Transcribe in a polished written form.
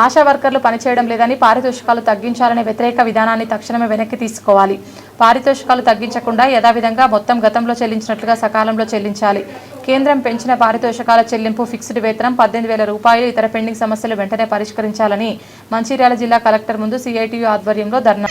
ఆశా వర్కర్లు పనిచేయడం లేదని పారితోషికాలు తగ్గించాలనే వ్యతిరేక విధానాన్ని తక్షణమే వెనక్కి తీసుకోవాలి. పారితోషికాలు తగ్గించకుండా యథావిధంగా మొత్తం గతంలో చెల్లించినట్లుగా సకాలంలో చెల్లించాలి. కేంద్రం పెంచిన పారితోషికాల చెల్లింపు, ఫిక్స్డ్ వేతనం 18,000 రూపాయలు, ఇతర పెండింగ్ సమస్యలు వెంటనే పరిష్కరించాలని మంచిర్యాల జిల్లా కలెక్టర్ ముందు సిఐటియు ఆధ్వర్యంలో ధర్నా